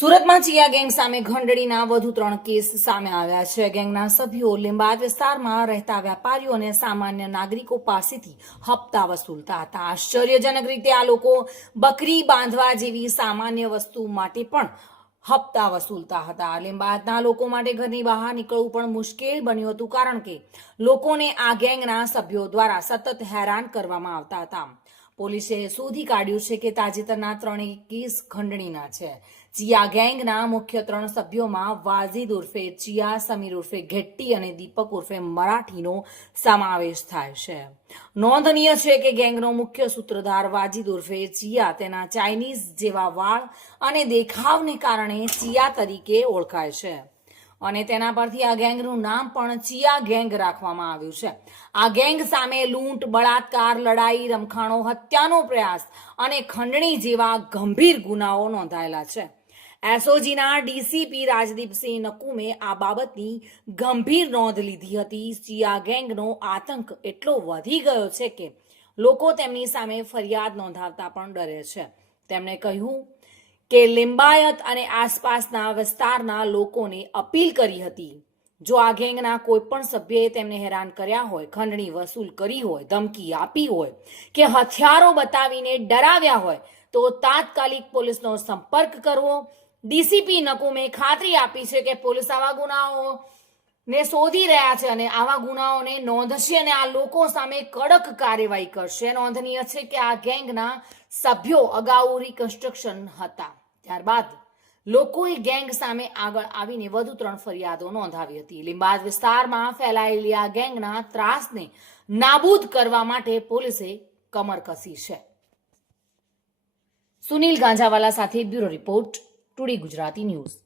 સુરતમાં ચિયા ગેંગ સામે ઘંટડીના વધુ ત્રણ કેસ સામે આવ્યા છે. ગેંગના સભ્યો લીંબાદ વિસ્તારમાં રહેતા વેપારીઓ અને સામાન્ય નાગરિકો પાસેથી હપ્તા વસૂલતા હતા. આશ્ચર્યજનક રીતે આ લોકો બકરી બાંધવા જેવી સામાન્ય વસ્તુ માટે પણ હપ્તા વસૂલતા હતા. લીંબાદના લોકો માટે ઘરની બહાર નીકળવું પણ મુશ્કેલ બન્યું હતું કારણ કે લોકોને આ ગેંગના સભ્યો દ્વારા સતત હેરાન કરવામાં આવતા હતા. પોલીસે શોધી કાઢ્યું છે કે તાજેતરના ત્રણેય કેસ ખંડણીના છે. ચિયા ગેંગના મુખ્ય ત્રણ સભ્યોમાં વાજીદ ઉર્ફે ચિયા સમીર ઉર્ફે ઘેટ્ટી અને દીપક ઉર્ફે મરાઠીનો સમાવેશ થાય છે. નોંધનીય છે કે ગેંગનો મુખ્ય સૂત્રધાર વાજીદ ઉર્ફે ચિયા તેના ચાઇનીઝ જેવા વાળ અને દેખાવને કારણે ચિયા તરીકે ઓળખાય છે. અને તેના પરથી આ ગેંગનું નામ પણ ચિયા ગેંગ રાખવામાં આવ્યું છે. આ ગેંગ સામે લૂંટ, બળાત્કાર, લડાઈ, રમખાણો, હત્યાનો પ્રયાસ અને ખંડણી જેવા ગંભીર ગુનાઓ નોંધાયેલા છે. એસઓજીના ડીસીપી રાજદીપસિંહ નકુમે આ બાબતની ગંભીર નોંધ લીધી હતી. ચિયા ગેંગનો આતંક એટલો વધી ગયો છે કે લોકો તેમની સામે ફરિયાદ નોંધાવતા પણ ડરે છે. તેમણે કહ્યું કે લિંબાયત અને આસપાસના વિસ્તારના લોકોને અપીલ કરી હતી. જો આ ગેંગના કોઈ પણ સભ્યએ તેમને હેરાન કર્યા હોય, ખંડણી વસૂલ કરી હોય, ધમકી આપી હોય કે હથિયારો બતાવીને ડરાવ્યા હોય, તો તાત્કાલિક પોલીસનો સંપર્ક કરવો. ડીસીપી નકુમે ખાતરી આપી છે કે પોલીસ આવા ગુનાઓ ને શોધી રહ્યા છે અને આવા ગુનાઓને નોંધશે અને આ લોકો સામે કડક કાર્યવાહી કરશે. નોંધનીય છે કે આ ગેંગના સભ્યો અગાઉ રિકન્સ્ટ્રક્શન હતા. ત્યારબાદ લોકોએ ગેંગ સામે આગળ આવીને વધુ ત્રણ ફરિયાદો નોંધાવી હતી. લીંબાદ વિસ્તારમાં ફેલાયેલી આ ગેંગના ત્રાસને નાબૂદ કરવા માટે પોલીસે કમર કસી છે. સુનિલ ગાંજાવાલા સાથે bureau report today Gujarati news.